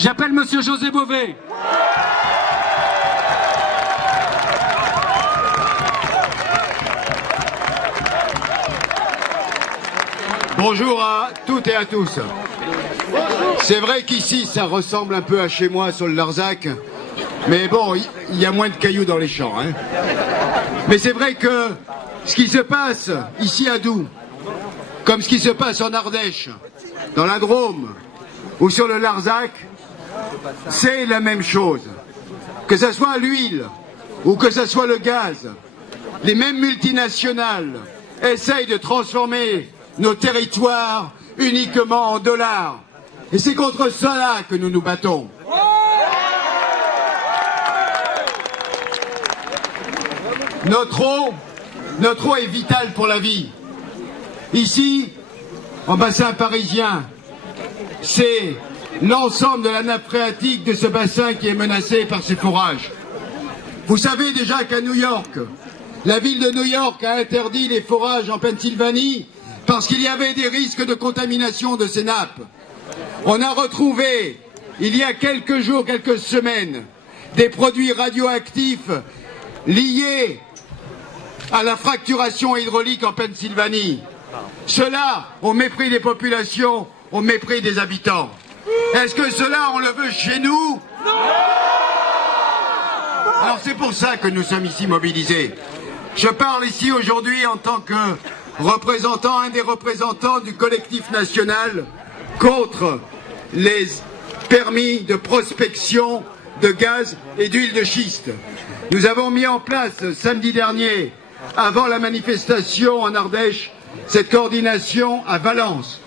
J'appelle Monsieur José Bové. Bonjour à toutes et à tous. C'est vrai qu'ici, ça ressemble un peu à chez moi sur le Larzac, mais bon, il y a moins de cailloux dans les champs. Hein. Mais c'est vrai que ce qui se passe ici à Doubs, comme ce qui se passe en Ardèche, dans la Drôme ou sur le Larzac, c'est la même chose. Que ce soit l'huile ou que ce soit le gaz, les mêmes multinationales essayent de transformer nos territoires uniquement en dollars. Et c'est contre cela que nous nous battons. Notre eau est vitale pour la vie. Ici, en bassin parisien, c'est l'ensemble de la nappe phréatique de ce bassin qui est menacé par ces forages. Vous savez déjà qu'à New York, la ville de New York a interdit les forages en Pennsylvanie parce qu'il y avait des risques de contamination de ces nappes. On a retrouvé, il y a quelques jours, quelques semaines, des produits radioactifs liés à la fracturation hydraulique en Pennsylvanie. Cela au mépris des populations, au mépris des habitants. Est-ce que cela, on le veut chez nous? Non. Alors c'est pour ça que nous sommes ici mobilisés. Je parle ici aujourd'hui en tant que représentant, un des représentants du collectif national contre les permis de prospection de gaz et d'huile de schiste. Nous avons mis en place samedi dernier, avant la manifestation en Ardèche, cette coordination à Valence.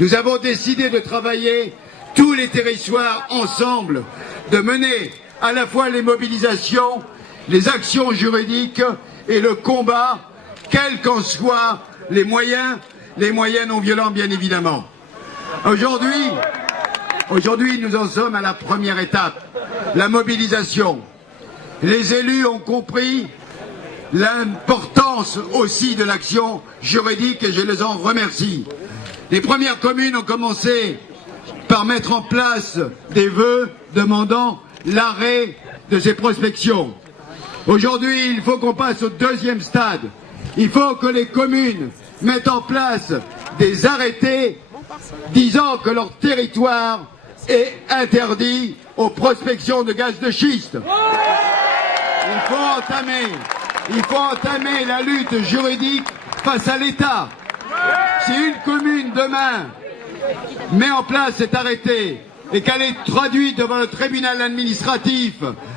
Nous avons décidé de travailler tous les territoires ensemble, de mener à la fois les mobilisations, les actions juridiques et le combat, quels qu'en soient les moyens non violents bien évidemment. Aujourd'hui, nous en sommes à la première étape, la mobilisation. Les élus ont compris l'importance aussi de l'action juridique et je les en remercie. Les premières communes ont commencé par mettre en place des vœux demandant l'arrêt de ces prospections. Aujourd'hui, il faut qu'on passe au deuxième stade. Il faut que les communes mettent en place des arrêtés disant que leur territoire est interdit aux prospections de gaz de schiste. Il faut entamer la lutte juridique face à l'État. Si une commune demain met en place cet arrêté et qu'elle est traduite devant le tribunal administratif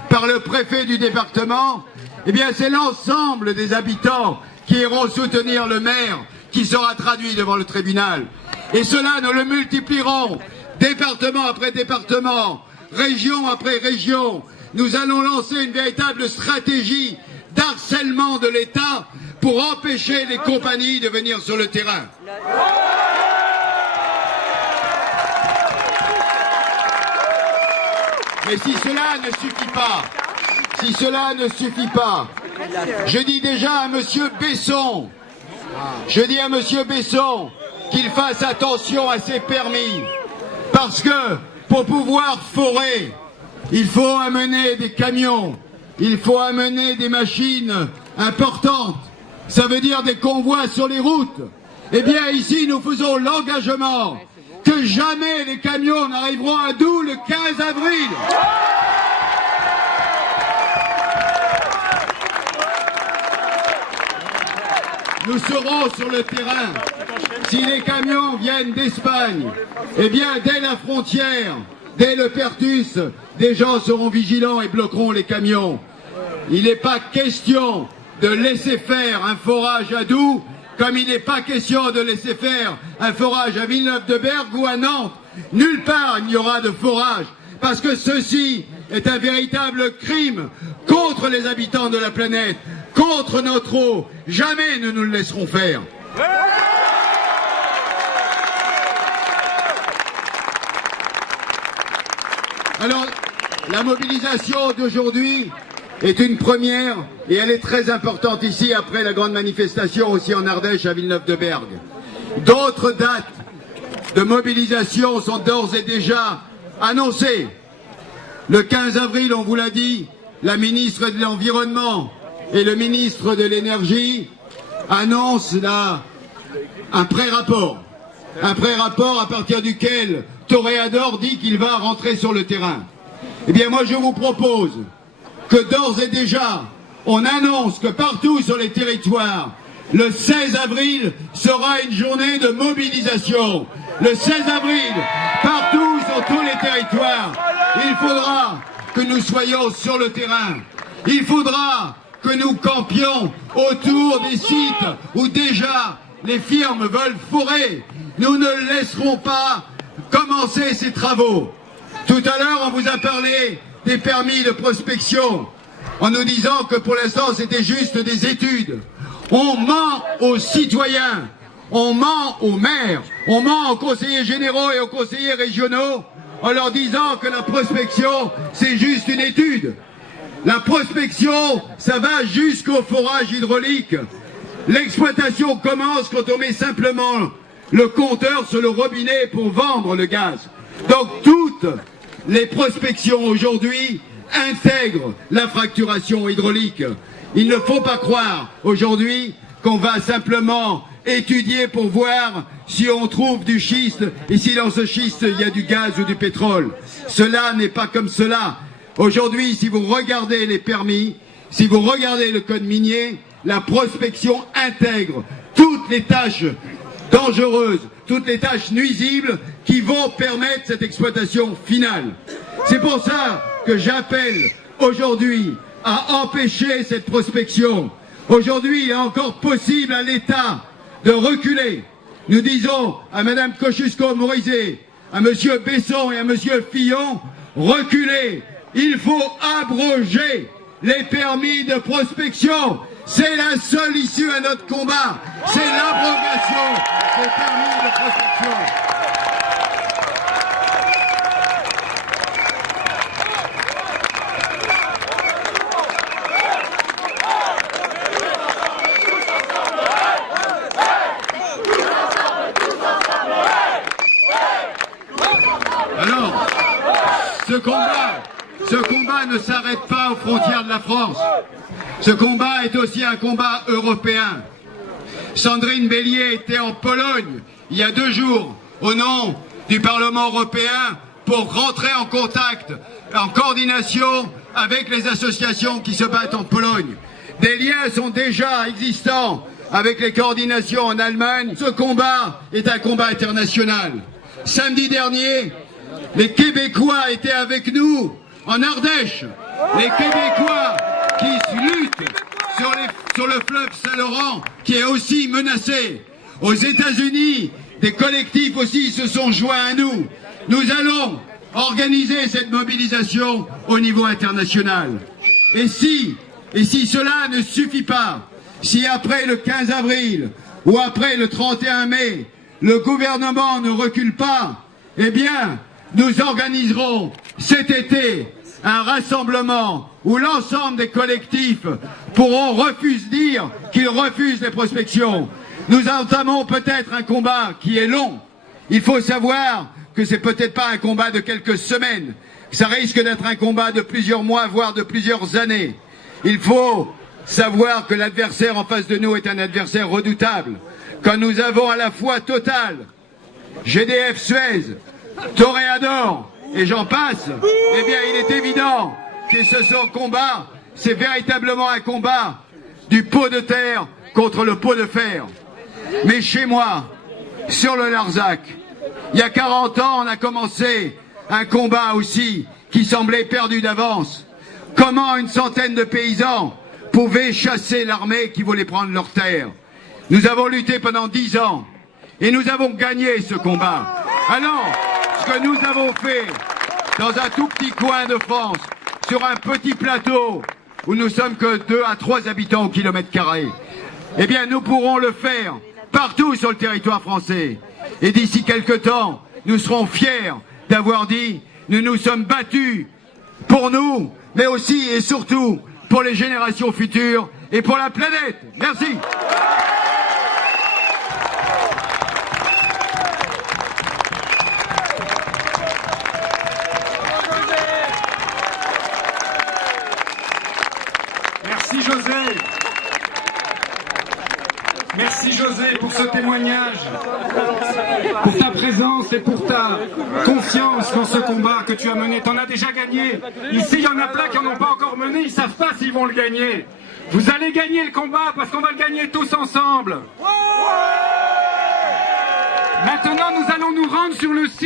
par le préfet du département, eh bien c'est l'ensemble des habitants qui iront soutenir le maire qui sera traduit devant le tribunal. Et cela, nous le multiplierons, département après département, région après région. Nous allons lancer une véritable stratégie d'harcèlement de l'État pour empêcher les compagnies de venir sur le terrain. Mais si cela ne suffit pas, je dis déjà à Monsieur Besson, qu'il fasse attention à ses permis, parce que pour pouvoir forer, il faut amener des camions, il faut amener des machines importantes, ça veut dire des convois sur les routes. Eh bien ici nous faisons l'engagement que jamais les camions n'arriveront à Doubs le 15 avril. Nous serons sur le terrain. Si les camions viennent d'Espagne, eh bien dès la frontière, dès le Pertus, des gens seront vigilants et bloqueront les camions. Il n'est pas question de laisser faire un forage à Doubs, comme il n'est pas question de laisser faire un forage à Villeneuve-de-Berg ou à Nantes. Nulle part il n'y aura de forage, parce que ceci est un véritable crime contre les habitants de la planète, contre notre eau. Jamais nous ne le laisserons faire. Alors, la mobilisation d'aujourd'hui est une première et elle est très importante ici après la grande manifestation aussi en Ardèche à Villeneuve-de-Berg. D'autres dates de mobilisation sont d'ores et déjà annoncées. Le 15 avril, on vous l'a dit, la ministre de l'Environnement et le ministre de l'Énergie annoncent là un pré-rapport. Un pré-rapport à partir duquel Toréador dit qu'il va rentrer sur le terrain. Eh bien moi je vous propose que d'ores et déjà, on annonce que partout sur les territoires, le 16 avril sera une journée de mobilisation. Le 16 avril, partout sur tous les territoires, il faudra que nous soyons sur le terrain. Il faudra que nous campions autour des sites où déjà les firmes veulent forer. Nous ne laisserons pas commencer ces travaux. Tout à l'heure, on vous a parlé des permis de prospection, en nous disant que pour l'instant, c'était juste des études. On ment aux citoyens, on ment aux maires, on ment aux conseillers généraux et aux conseillers régionaux, en leur disant que la prospection, c'est juste une étude. La prospection, ça va jusqu'au forage hydraulique. L'exploitation commence quand on met simplement le compteur sur le robinet pour vendre le gaz. Donc toutes les prospections aujourd'hui intègrent la fracturation hydraulique. Il ne faut pas croire aujourd'hui qu'on va simplement étudier pour voir si on trouve du schiste et si dans ce schiste il y a du gaz ou du pétrole. Cela n'est pas comme cela. Aujourd'hui, si vous regardez les permis, si vous regardez le code minier, la prospection intègre toutes les tâches dangereuses, toutes les tâches nuisibles qui vont permettre cette exploitation finale. C'est pour ça que j'appelle aujourd'hui à empêcher cette prospection. Aujourd'hui, il est encore possible à l'État de reculer. Nous disons à Mme Kosciusko-Morizet, à M. Besson et à M. Fillon, reculez. Il faut abroger les permis de prospection. C'est la seule issue à notre combat. C'est l'abrogation des permis de prospection. Alors, ce combat ne s'arrête pas aux frontières de la France. Ce combat est aussi un combat européen. Sandrine Bélier était en Pologne il y a 2 jours au nom du Parlement européen pour rentrer en contact, en coordination avec les associations qui se battent en Pologne. Des liens sont déjà existants avec les coordinations en Allemagne. Ce combat est un combat international. Samedi dernier, les Québécois étaient avec nous en Ardèche. Les Québécois qui luttent sur le fleuve Saint-Laurent, qui est aussi menacé. Aux États-Unis, des collectifs aussi se sont joints à nous. Nous allons organiser cette mobilisation au niveau international. Et si cela ne suffit pas, si après le 15 avril ou après le 31 mai, le gouvernement ne recule pas, eh bien, nous organiserons cet été un rassemblement où l'ensemble des collectifs pourront dire qu'ils refusent les prospections. Nous entamons peut-être un combat qui est long. Il faut savoir que c'est peut-être pas un combat de quelques semaines. Ça risque d'être un combat de plusieurs mois, voire de plusieurs années. Il faut savoir que l'adversaire en face de nous est un adversaire redoutable. Quand nous avons à la fois Total, GDF Suez, Toréador, et j'en passe, eh bien il est évident que ce combat, c'est véritablement un combat du pot de terre contre le pot de fer. Mais chez moi, sur le Larzac, il y a 40 ans, on a commencé un combat aussi qui semblait perdu d'avance. Comment une centaine de paysans pouvaient chasser l'armée qui voulait prendre leurs terres? Nous avons lutté pendant 10 ans et nous avons gagné ce combat. Alors, ce que nous avons fait dans un tout petit coin de France, sur un petit plateau où nous sommes que 2 à 3 habitants au kilomètre carré, eh bien nous pourrons le faire partout sur le territoire français. Et d'ici quelque temps, nous serons fiers d'avoir dit nous nous sommes battus pour nous, mais aussi et surtout pour les générations futures et pour la planète. Merci. Merci José pour ce témoignage, pour ta présence et pour ta confiance dans ce combat que tu as mené. T'en as déjà gagné. Ici, il y en a plein qui n'en ont pas encore mené, ils ne savent pas s'ils vont le gagner. Vous allez gagner le combat parce qu'on va le gagner tous ensemble. Maintenant, nous allons nous rendre sur le site.